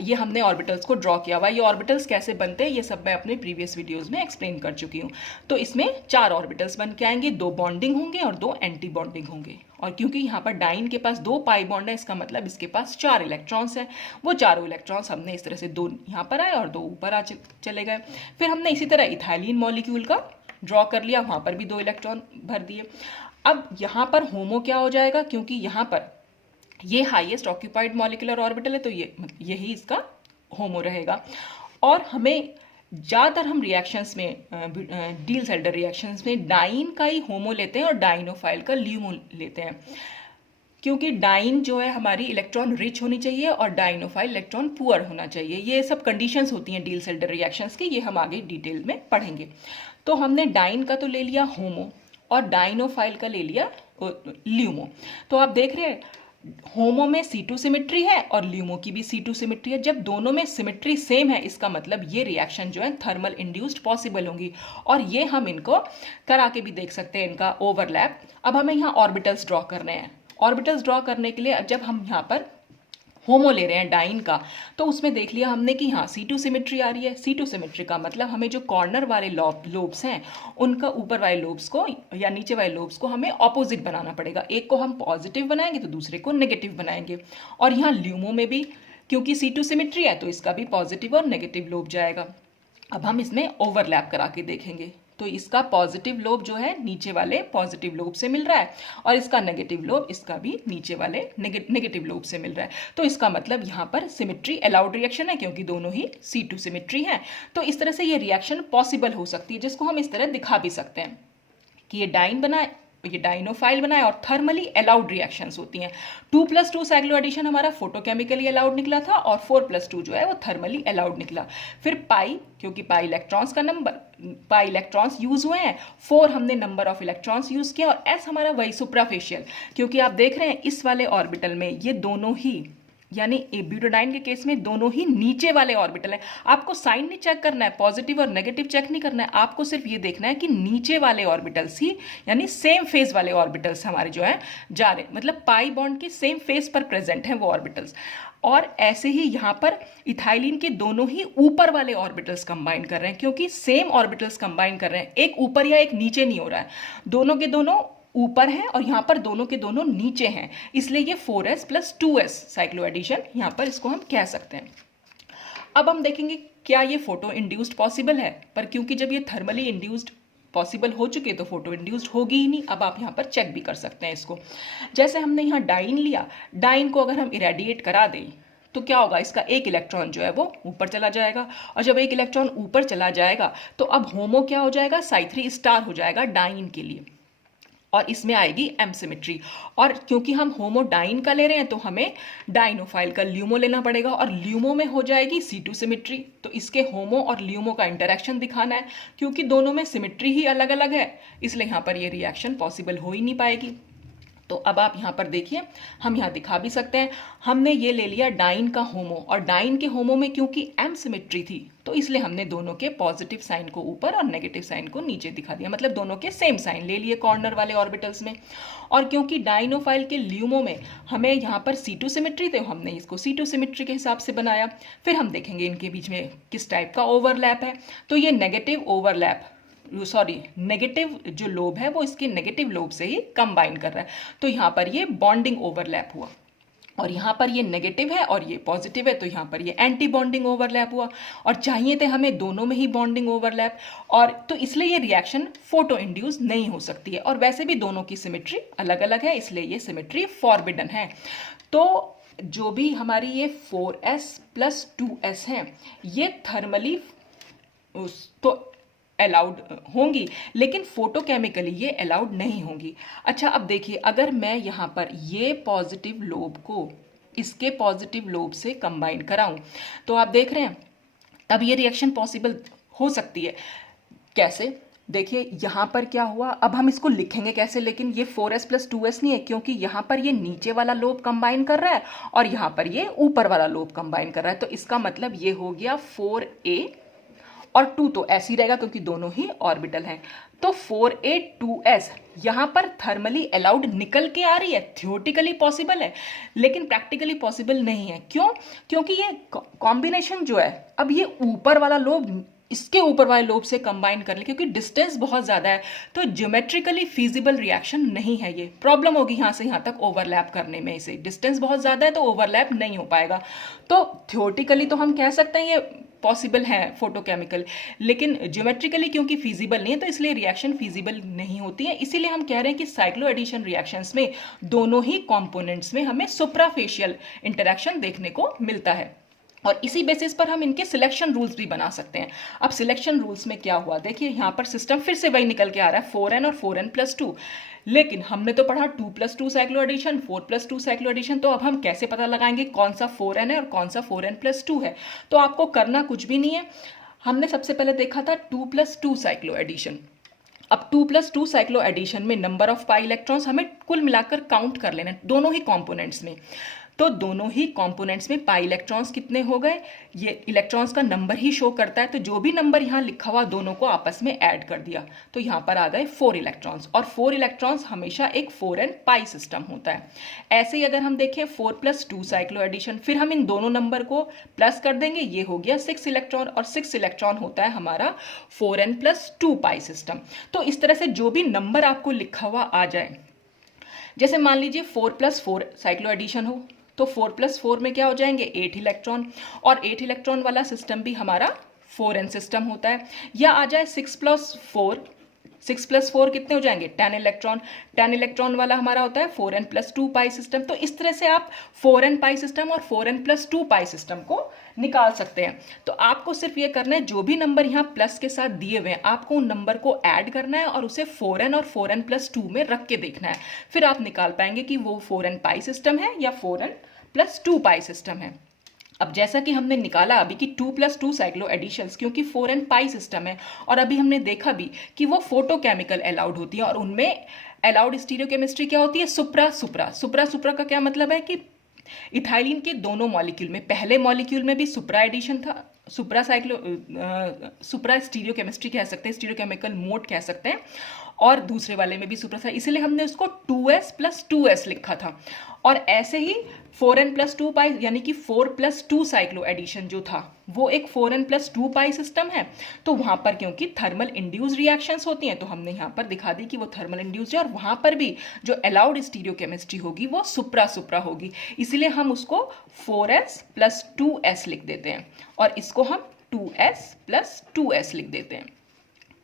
ये हमने ऑर्बिटल्स को ड्रॉ किया हुआ है, ये ऑर्बिटल्स कैसे बनते हैं ये सब मैं अपने प्रीवियस वीडियोस में एक्सप्लेन कर चुकी हूँ। तो इसमें 4 ऑर्बिटल्स बन के आएंगे, 2 बॉन्डिंग होंगे और 2 एंटी बॉन्डिंग होंगे। और क्योंकि यहाँ पर डाइन के पास 2 पाई बॉन्ड है, इसका मतलब इसके पास 4 इलेक्ट्रॉन्स हैं। वो चारों इलेक्ट्रॉन्स हमने इस तरह से 2 यहाँ पर आए और 2 ऊपर आ चले गए। फिर हमने इसी तरह इथाइलिन मॉलिक्यूल का ड्रॉ कर लिया, वहाँ पर भी 2 इलेक्ट्रॉन भर दिए। अब यहाँ पर होमो क्या हो जाएगा, क्योंकि यहाँ पर ये हाईएस्ट ऑक्यूपाइड मॉलिक्यूलर ऑर्बिटल है, तो यही इसका होमो रहेगा। और हमें ज़्यादातर हम रिएक्शंस में डील सेल्डर रिएक्शंस में डाइन का ही होमो लेते हैं और डाइनोफाइल का ल्यूमो लेते हैं, क्योंकि डाइन जो है हमारी इलेक्ट्रॉन रिच होनी चाहिए और डाइनोफाइल इलेक्ट्रॉन पुअर होना चाहिए। ये सब कंडीशंस होती हैं डील सेल्डर रिएक्शंस की, ये हम आगे डिटेल में पढ़ेंगे। तो हमने डाइन का तो ले लिया होमो और डाइनोफाइल का ले लिया ल्यूमो। तो आप देख रहे हैं होमो में C2 सिमेट्री है और ल्यूमो की भी C2 सिमेट्री है। जब दोनों में सिमेट्री सेम है, इसका मतलब ये रिएक्शन जो है थर्मल इंड्यूस्ड पॉसिबल होंगी, और ये हम इनको करा के भी देख सकते हैं, इनका ओवरलैप। अब हमें यहाँ ऑर्बिटल्स ड्रॉ करने हैं। ऑर्बिटल्स ड्रॉ करने के लिए जब हम यहाँ पर होमो ले रहे हैं डाइन का, तो उसमें देख लिया हमने कि हाँ C2 सिमेट्री आ रही है। C2 सिमेट्री का मतलब हमें जो कॉर्नर वाले लोब्स हैं उनका ऊपर वाले लोब्स को या नीचे वाले लोब्स को हमें ऑपोजिट बनाना पड़ेगा। एक को हम पॉजिटिव बनाएंगे तो दूसरे को नेगेटिव बनाएंगे। और यहाँ ल्यूमो में भी क्योंकि C2 सिमेट्री है तो इसका भी पॉजिटिव और नेगेटिव लोब जाएगा। अब हम इसमें ओवरलैप करा के देखेंगे, तो इसका पॉजिटिव लोब जो है नीचे वाले पॉजिटिव लोब से मिल रहा है और इसका नेगेटिव लोब इसका भी नीचे वाले नेगेटिव लोब से मिल रहा है। तो इसका मतलब यहाँ पर सिमेट्री अलाउड रिएक्शन है, क्योंकि दोनों ही C2 सिमेट्री है। तो इस तरह से ये रिएक्शन पॉसिबल हो सकती है, जिसको हम इस तरह दिखा भी सकते हैं कि ये डाइन बना ये डाइनोफाइल बनाए और थर्मली अलाउड रिएक्शंस होती हैं। 2+2 साइक्लो एडिशन हमारा फोटोकेमिकली अलाउड निकला था और 4+2 जो है वो थर्मली अलाउड निकला। फिर पाई, क्योंकि पाई इलेक्ट्रॉन्स का नंबर, पाई इलेक्ट्रॉन्स यूज हुए हैं, 4 हमने नंबर ऑफ इलेक्ट्रॉन्स यूज किया और एस हमारा वही सुप्राफेशियल, क्योंकि आप देख रहे हैं इस वाले ऑर्बिटल में ये दोनों ही, यानी ब्यूटाडाइन के केस में दोनों ही नीचे वाले ऑर्बिटल है। आपको साइन नहीं चेक करना है, पॉजिटिव और नेगेटिव चेक नहीं करना है, आपको सिर्फ ये देखना है कि नीचे वाले ऑर्बिटल्स ही, यानी सेम फेज वाले ऑर्बिटल्स हमारे जो है जा रहे हैं, मतलब पाई बॉन्ड के सेम फेज पर प्रेजेंट हैं वो ऑर्बिटल्स। और ऐसे ही यहाँ पर इथाइलिन के दोनों ही ऊपर वाले ऑर्बिटल्स कंबाइन कर रहे हैं, क्योंकि सेम ऑर्बिटल्स कंबाइन कर रहे हैं, एक ऊपर या एक नीचे नहीं हो रहा है, दोनों के दोनों ऊपर हैं और यहाँ पर दोनों के दोनों नीचे हैं, इसलिए ये 4s + 2s साइक्लो एडिशन यहाँ पर इसको हम कह सकते हैं। अब हम देखेंगे क्या ये फोटो इंड्यूस्ड पॉसिबल है, पर क्योंकि जब ये थर्मली इंड्यूस्ड पॉसिबल हो चुके तो फोटो इंड्यूस्ड होगी ही नहीं। अब आप यहाँ पर चेक भी कर सकते हैं इसको, जैसे हमने यहाँ डाइन लिया, डाइन को अगर हम इरेडिएट करा दें तो क्या होगा, इसका एक इलेक्ट्रॉन जो है वो ऊपर चला जाएगा, और जब एक इलेक्ट्रॉन ऊपर चला जाएगा तो अब होमो क्या हो जाएगा, Psi3 हो जाएगा डाइन के लिए, और इसमें आएगी एम सिमेट्री। और क्योंकि हम होमोडाइन का ले रहे हैं तो हमें डाइनोफाइल का ल्यूमो लेना पड़ेगा, और ल्यूमो में हो जाएगी C2 सिमेट्री। तो इसके होमो और ल्यूमो का इंटरेक्शन दिखाना है, क्योंकि दोनों में सिमेट्री ही अलग अलग है, इसलिए यहाँ पर ये रिएक्शन पॉसिबल हो ही नहीं पाएगी। तो अब आप यहाँ पर देखिए, हम यहाँ दिखा भी सकते हैं, हमने ये ले लिया डाइन का होमो, और डाइन के होमो में क्योंकि एम सिमेट्री थी तो इसलिए हमने दोनों के पॉजिटिव साइन को ऊपर और नेगेटिव साइन को नीचे दिखा दिया, मतलब दोनों के सेम साइन ले लिए कॉर्नर वाले ऑर्बिटल्स में। और क्योंकि डाइनोफाइल के ल्यूमो में हमें यहाँ पर C2 सिमेट्री थे, हमने इसको C2 सिमेट्री के हिसाब से बनाया। फिर हम देखेंगे इनके बीच में किस टाइप का ओवरलैप है, तो ये नेगेटिव ओवरलैप, नेगेटिव जो लोब है वो इसके नेगेटिव लोब से ही कंबाइन कर रहा है, तो यहाँ पर ये बॉन्डिंग ओवरलैप हुआ। और यहाँ पर ये नेगेटिव है और ये पॉजिटिव है, तो यहाँ पर ये एंटी बॉन्डिंग ओवरलैप हुआ, और चाहिए थे हमें दोनों में ही बॉन्डिंग ओवरलैप, और तो इसलिए ये रिएक्शन फोटो इंड्यूस नहीं हो सकती है। और वैसे भी दोनों की सिमेट्री अलग अलग है, इसलिए ये सिमेट्री फॉरबिडन है। तो जो भी हमारी ये 4s + 2s हैं, ये थर्मली तो अलाउड होंगी, लेकिन फोटोकेमिकली ये अलाउड नहीं होंगी। अच्छा, अब देखिए, अगर मैं यहाँ पर ये पॉजिटिव लोब को इसके पॉजिटिव लोब से कंबाइन कराऊं तो आप देख रहे हैं तब ये रिएक्शन पॉसिबल हो सकती है। कैसे, देखिए यहाँ पर क्या हुआ, अब हम इसको लिखेंगे कैसे, लेकिन ये 4s + 2s नहीं है, क्योंकि यहाँ पर ये नीचे वाला लोब कंबाइन कर रहा है और यहाँ पर ये ऊपर वाला लोब कंबाइन कर रहा है, तो इसका मतलब ये हो गया 4a और 2 तो ऐसे ही रहेगा क्योंकि दोनों ही ऑर्बिटल हैं। तो 4a 2s यहाँ पर थर्मली अलाउड निकल के आ रही है, थियोरेटिकली पॉसिबल है, लेकिन प्रैक्टिकली पॉसिबल नहीं है। क्यों? क्योंकि ये कॉम्बिनेशन जो है, अब ये ऊपर वाला लोब इसके ऊपर वाले लोब से कंबाइन कर ले, क्योंकि डिस्टेंस बहुत ज़्यादा है, तो ज्योमेट्रिकली फीजिबल रिएक्शन नहीं है। ये प्रॉब्लम होगी यहाँ से यहाँ तक ओवरलैप करने में, इसे डिस्टेंस बहुत ज़्यादा है तो ओवरलैप नहीं हो पाएगा। तो थियोरेटिकली तो हम कह सकते हैं ये पॉसिबल है फोटोकेमिकल, लेकिन ज्योमेट्रिकली क्योंकि फीजिबल नहीं है तो इसलिए रिएक्शन फीजिबल नहीं होती है। इसीलिए हम कह रहे हैं कि साइक्लो एडिशन रिएक्शंस में दोनों ही कंपोनेंट्स में हमें सुप्राफेशियल इंटरेक्शन देखने को मिलता है, और इसी बेसिस पर हम इनके सिलेक्शन रूल्स भी बना सकते हैं। अब सिलेक्शन रूल्स में क्या हुआ, देखिए यहाँ पर सिस्टम फिर से वही निकल के आ रहा है, 4n और 4n + 2, लेकिन हमने तो पढ़ा 2+2 साइक्लो एडिशन, 4+2 साइक्लो एडिशन, तो अब हम कैसे पता लगाएंगे कौन सा 4n है और कौन सा 4n + 2 है। तो आपको करना कुछ भी नहीं है, हमने सबसे पहले देखा था 2+2 साइक्लो एडिशन। अब 2+2 साइक्लो एडिशन में नंबर ऑफ पाई इलेक्ट्रॉन्स हमें कुल मिलाकर काउंट कर लेना दोनों ही कंपोनेंट्स में। तो दोनों ही कंपोनेंट्स में पाई इलेक्ट्रॉन्स कितने हो गए, ये इलेक्ट्रॉन्स का नंबर ही शो करता है, तो जो भी नंबर यहाँ लिखा हुआ दोनों को आपस में ऐड कर दिया, तो यहाँ पर आ गए 4 इलेक्ट्रॉन्स, और 4 इलेक्ट्रॉन्स हमेशा एक 4n पाई सिस्टम होता है। ऐसे ही अगर हम देखें 4+2 साइक्लो एडिशन, फिर हम इन दोनों नंबर को प्लस कर देंगे, ये हो गया 6 इलेक्ट्रॉन, और 6 इलेक्ट्रॉन होता है हमारा 4n + 2 पाई सिस्टम। तो इस तरह से जो भी नंबर आपको लिखा हुआ आ जाए, जैसे मान लीजिए 4+4 साइक्लो एडिशन हो, तो 4+4 में क्या हो जाएंगे 8 इलेक्ट्रॉन, और 8 इलेक्ट्रॉन वाला सिस्टम भी हमारा 4n सिस्टम होता है। या आ जाए 6+4 6+4 कितने हो जाएंगे 10 इलेक्ट्रॉन। 10 इलेक्ट्रॉन वाला हमारा होता है 4n+2 पाई सिस्टम। तो इस तरह से आप 4n पाई सिस्टम और 4n+2 पाई सिस्टम को निकाल सकते हैं। तो आपको सिर्फ ये करना है, जो भी नंबर यहाँ प्लस के साथ दिए हुए हैं आपको उन नंबर को ऐड करना है और उसे 4n और 4n+2 में रख के देखना है, फिर आप निकाल पाएंगे कि वो 4n पाई सिस्टम है या 4n+2 पाई सिस्टम है। अब जैसा कि हमने निकाला अभी कि 2+2 साइक्लो एडिशंस, क्योंकि 4n पाई सिस्टम है, और अभी हमने देखा भी कि वो फोटोकेमिकल अलाउड होती है, और उनमें अलाउड स्टीरियोकेमिस्ट्री क्या होती है, सुप्रा सुप्रा। सुप्रा सुप्रा का क्या मतलब है कि इथाइलिन के दोनों मॉलिक्यूल में, पहले मॉलिक्यूल में भी सुप्रा एडिशन था, सुप्रा स्टीरियोकेमिस्ट्री कह सकते हैं, स्टीरियोकेमिकल मोड कह सकते हैं, और दूसरे वाले में भी सुप्रा था, इसलिए हमने उसको 2s+2s लिखा था। और ऐसे ही 4n+2 पाई यानी कि 4+2 साइक्लो एडिशन जो था वो एक 4n+2 पाई सिस्टम है। तो वहां पर क्योंकि थर्मल इंड्यूस रिएक्शंस होती हैं तो हमने यहाँ पर दिखा दी कि वो थर्मल इंड्यूस है, और वहां पर भी जो अलाउड स्टीरियोकेमिस्ट्री होगी वो सुप्रा सुप्रा होगी, इसीलिए हम उसको 4s+2s लिख देते हैं, और इसको हम 2s+2s लिख देते हैं।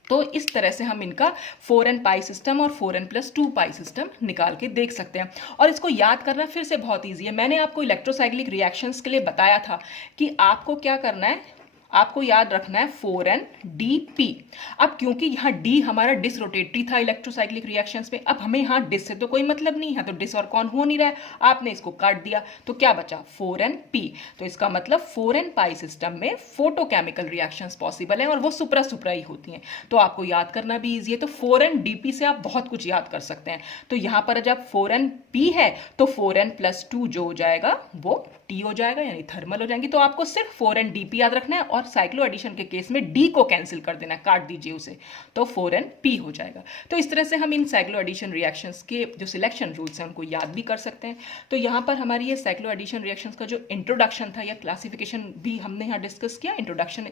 तो इस तरह से हम इनका 4n पाई सिस्टम और 4n+2 पाई सिस्टम निकाल के देख सकते हैं। और इसको याद करना फिर से बहुत ईजी है। मैंने आपको इलेक्ट्रोसाइक्लिक रिएक्शंस के लिए बताया था कि आपको क्या करना है, आपको याद रखना है 4n-dp। अब क्योंकि यहाँ d हमारा डिस रोटेटरी था इलेक्ट्रोसाइक्लिक रिएक्शंस में, अब हमें यहाँ डिस से तो कोई मतलब नहीं है, तो डिस और कौन हो नहीं रहा है, आपने इसको काट दिया तो क्या बचा 4n-p। तो इसका मतलब 4n पाई सिस्टम में फोटोकेमिकल रिएक्शंस पॉसिबल हैं और वो सुप्रा सुप्रा ही होती हैं। तो आपको याद करना भी ईजी है। तो 4n-dp से आप बहुत कुछ याद कर सकते हैं। तो यहाँ पर जब 4n-p है तो 4n+2 जो हो जाएगा वो t हो जाएगा, यानी थर्मल हो जाएंगी। तो आपको सिर्फ 4n-dp याद रखना है, और साइक्लो एडिशन के केस में d को कैंसिल कर देना, काट दीजिए उसे, तो 4n-p हो जाएगा। तो इस तरह से हम इन साइक्लो एडिशन रिएक्शंस के जो सिलेक्शन रूल्स हैं उनको याद भी कर सकते हैं। तो यहाँ पर हमारी ये साइक्लो एडिशन रिएक्शंस का जो इंट्रोडक्शन था या क्लासिफिकेशन भी हमने यहाँ डिस्कस किया, इंट्रोडक्शन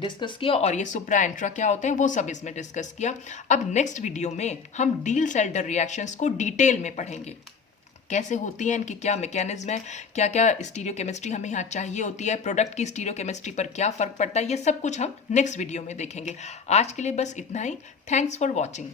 डिस्कस किया, और ये सुप्रा इंट्रा क्या होते हैं वो सब इसमें डिस्कस किया। अब नेक्स्ट वीडियो में हम डील-सेल्डर रिएक्शंस को डिटेल में पढ़ेंगे, कैसे होती है, इनकी क्या मैकेनिज्म है, क्या क्या स्टीरियोकेमिस्ट्री हमें यहाँ चाहिए होती है, प्रोडक्ट की स्टीरियोकेमिस्ट्री पर क्या फ़र्क पड़ता है, ये सब कुछ हम नेक्स्ट वीडियो में देखेंगे। आज के लिए बस इतना ही। Thanks for watching.